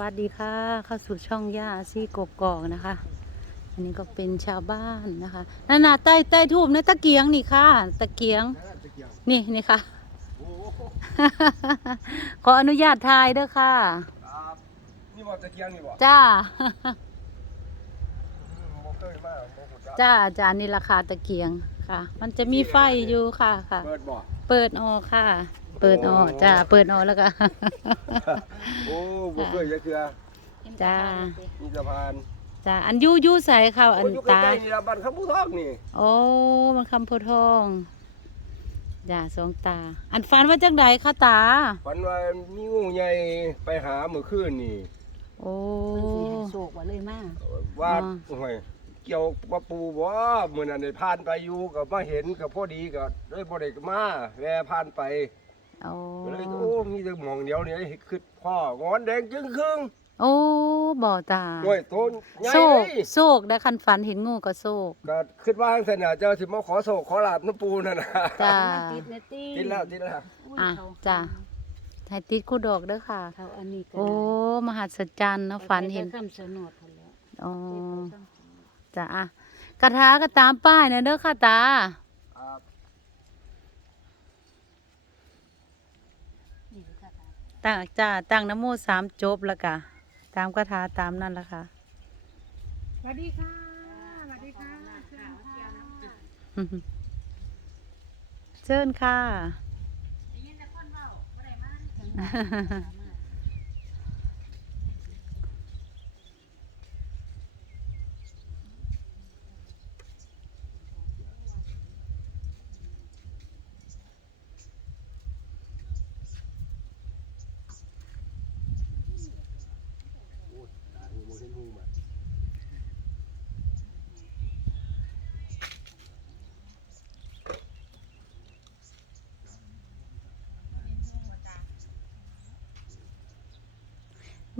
วัสดีค่ะ เข้าสู่ช่องย่าซี่กกอกนะคะ อันนี้ก็เป็นชาวบ้านนะคะนั่นน่ะใต้ใต้ทูบนะตะเกียงนี่ค่ะ ตะเกียง นี่นี่ค่ะ ขออนุญาตถ่ายเด้อค่ะครับนี่บอกตะเกียงนี่บอกจ้าบ่เคยมาบ่ฮู้จักจ้าจ้านี่ราคาตะเกียงค่ะ มันจะมีไฟอยู่ค่ะค่ะ เปิดบ่เปิดออกค่ะ เปิดออกจ้าเปิดออกแล้วก็ โอ้บ่เคยจะเคือจ้า มีสะพานจ้าอันยูยูใส่ค่ะอันโอยู่ตา ใกล้ๆนี่ละบ้านคำผู้ทองนี่โอ้มันคำโพธิ์ทองจ้าสองตา อันฟันว่าจังใดคะตา ฝันว่ามีงูใหญ่ไปหาเมื่อคืนนี่โอ้โศกว่าเลยมากว่าอ๋อ โอ้ยเกี่ยวกับปูบ่มื้อนั้นได้ผ่านไปอยู่ก็มาเห็นก็พอดีก็เลยบ่ได้มาแวะผ่านไป โอ้ก็เลยโอ้มีแต่หมองเดียวนี่คือพ่องอนแดงจึงครึ่งโอ้บ่อตาโอ้ยโตนใหญ่โศเลกยโศกได้คันฝันเห็นงูก็โศกก็คิดว่าจังซั่นน่ะเจ้าสิมาขอโศกขอลาบน้ำปูนั่นน่ะจ้าติดเนตีติดแล้วติดแล้วอะจ้าให้ติดคู่ดอกเด้อค่ะ เขาอันนี้ก็โอ้มหัศจรรย์เนาะฝันเห็นคำสนดเขาแล้วอ๋อจ้าอะกระทาก็ตามป้ายนะเด้อค่ะตา ครับ นี่ก็ ตาตั้งจ้าตั้งน้ำโมสามจบแล้วกะตามกระทาตามนั่นละค่ะสวัสดีค่ะสวัสดีค่ะเชิญค่ะ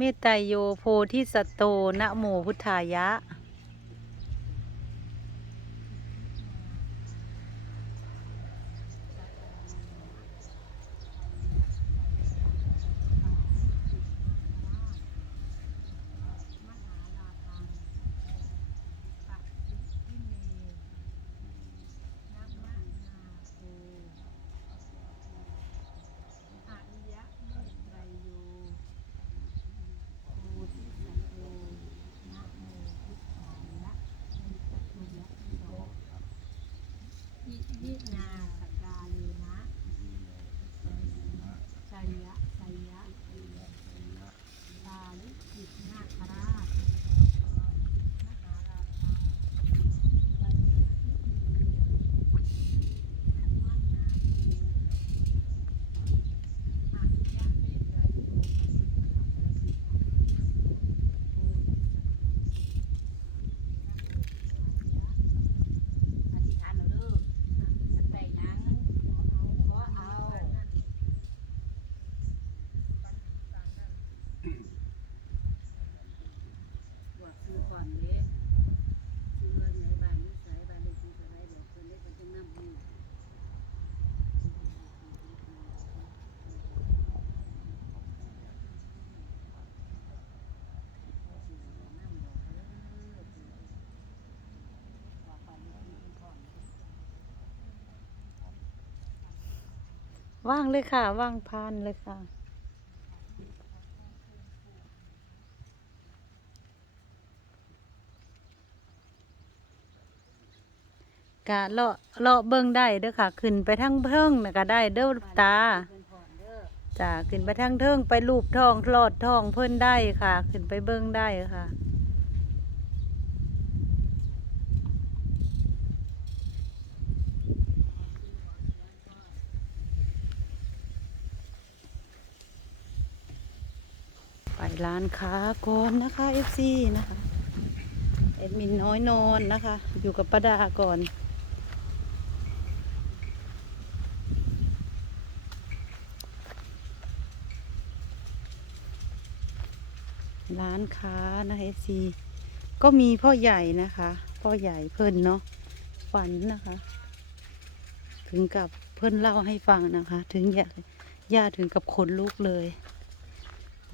เชิญค่ะเมตไตรโยโพธิสัตโตนะโมพุทธายะ อิมินาสกาลีนะไสยะไสยะตาลิกิตนาคราชมหาราชาปัญญมังนาคูอาทิยะเมตไตรโยปสิทธังปสิทธัง อธิษฐานเอาเด้อจะแต่หยังขอเอา บวกซื้อก่อนเด้ซื้อเงินไหนบ้านนี้ใส่บ้านเลขที่เท่าไหรบอกเพิ่นได้เพิ่นจะนำให้ ว่างเลยค่ะว่างพานเลยค่ะ กะเลาะเลาะเบิ่งได้เด้อค่ะ ขึ้นไปทั้งเพิ่งนะก็ได้เด้อตาจ้าขึ้นไปทั้งเทิงไปลูบทองลอดทองเพิ่นได้ค่ะ ขึ้นไปเบิ่งได้ค่ะ ร้านค้าก่อนนะคะ FC นะคะเอ็ดมินน้อยนอนนะคะ อยู่กับป้าดาก่อนร้านค้านะ FC ก็มีพ่อใหญ่นะคะ พ่อใหญ่เพิ่นเนาะฝันนะคะ ถึงกับเพิ่นเล่าให้ฟังนะคะ ถึงอย่าย่าถึงกับขนลุกเลย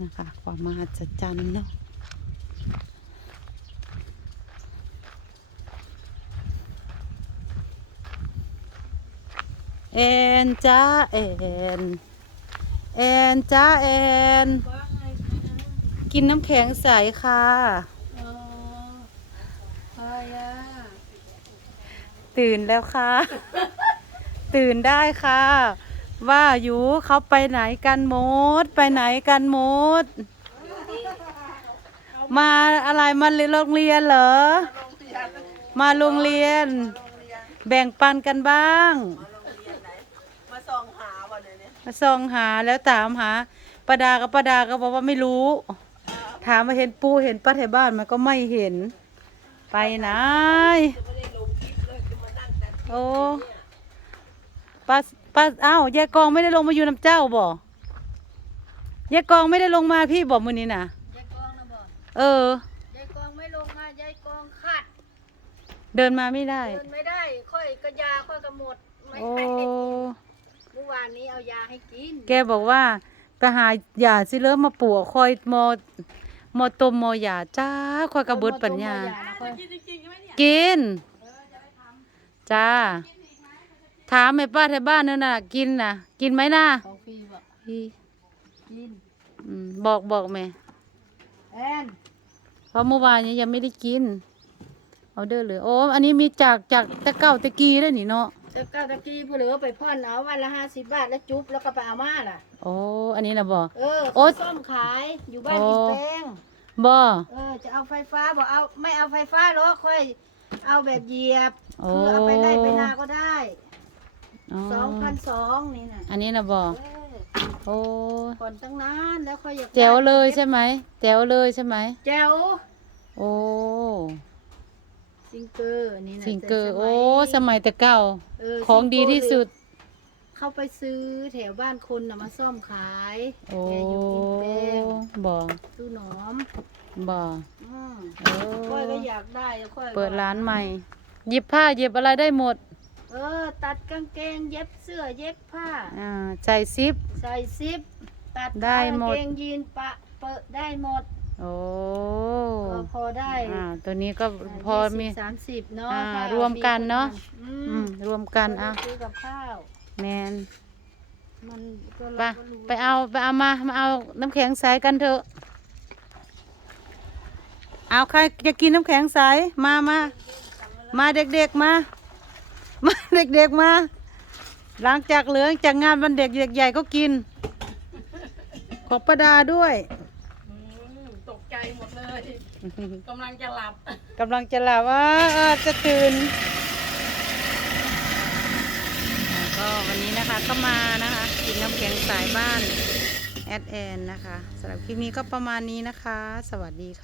นะคะ ความมหัศจรรย์เนาะแอนจ้าแอนแอนจ้าแอนว่าไงคะกินน้ำแข็งใสค่ะเออใครอะตื่นแล้วค่ะ ตื่นได้ค่ะ ว่าอยู่เขาไปไหนกันหมด ไปไหนกันหมด มาอะไรมาโรงเรียนเหรอ มาโรงเรียน แบ่งปันกันบ้าง มาส่องหาวันนี้มาส่องหาแล้วถามหาประดากับประดาก็บอกว่าไม่รู้ ถามมาเห็นปูเห็นป้าแถวบ้านมันก็ไม่เห็น ไปไหนไม่ได้ลงคลิปเลยจะโอ้ป้า ป้าเอ้ายายกองไม่ได้ลงมาอยู่น้ำเจ้าบ่ยายกองไม่ได้ลงมาพี่บอกมือนี้น่ะยายกองนะบอกเออ ยายกองไม่ลงมายายกองขาดเดินมาไม่ได้ เดินไม่ได้ ค่อยกระยาค่อยกระหมดไม่โอ้ให้เมื่อวานนี้เอายาให้กินแกบอกว่าไปหายาสิเริ่มมาปลูกคอยมอมอตมมอยาจ้าคอยกระเบิดปัญญากิน จ้า ถามแม่ป้าแถวบ้านนั่นน่ะ กินน่ะ กินไหมน่ะของฟรีบอกพี่กินอืมบอกบอกแม่แอนเพราะเมื่อวานนี้ยังไม่ได้กิน เอาเด้อเลยโอ้อันนี้มีจากจากตะเก้าตะกี้แล้วนี่เนาะตะก้าตะกี้ผู้เหลือไปพ่อนเอาวันละห้าสิบบาทแล้วจุ๊บแล้วก็ไปเอามาล่ะ โอ้อันนี้นะบ่เออโอ๊เขายส้มขายอยู่บ้านโอ้ อีแปงบ่เออจะเอาไฟฟ้าบอกเอาไม่เอาไฟฟ้าหรอกค่อย เอาแบบเหยียบโอ้คือเอาไปไล่ไปนาก็ได้อ๋อ สองพันสองนี่น่ะอันนี้นะบ่เออโอ้ผ่อนตั้งนานแล้วค่อยอยากแจ๋วเลยใช่ไหมแจ๋วเลยใช่ไหมแจ๋วโอ้ซิงเกอร์นี่นะซิงเกอร์แต่โอ้สมัยสมัยแต่เก่าเออของดีที่สุด เข้าไปซื้อแถวบ้านคนน่ะมาซ่อมขายโอ้แกอยู่อินแปงบ่ตู้หนอมบ่อืมโอ้ค่อยก็อยากได้แล้วค่อยก็เปิดร้านใหม่หยิบผ้าหยิบอะไรได้หมด เออ ตัดกางเกงเย็บเสื้อเย็บผ้า อ่าใส่ซิป ใส่ซิป ตัดได้หมดกางเกงยีนปะเปิดได้หมดโอ้ก็พอได้อ่าตัวนี้ก็พอมี สามสิบเนาะอ่าถ้เอรวมกันเนาะ อือืมมรวมกันอะซื้อกับข้าว แมนมันก็ไปเราก็รู้ไปเอาไปเอามามาเอาน้ำแข็งใสกันเถอะ เอาใครจะกินน้ำแข็งใสมามามาเด็กๆมา มาเด็กๆมา หลังจากเหลืองจากงานวันเด็กใหญ่ๆก็กิน ของประดาด้วยตกใจหมดเลยกำลังจะหลับกำลังจะหลับว่าจะตื่น ก็วันนี้นะคะก็มานะคะ กินน้ำแข็งสายบ้านแอดแอนนะคะสำหรับคลิปนี้ก็ประมาณนี้นะคะ สวัสดี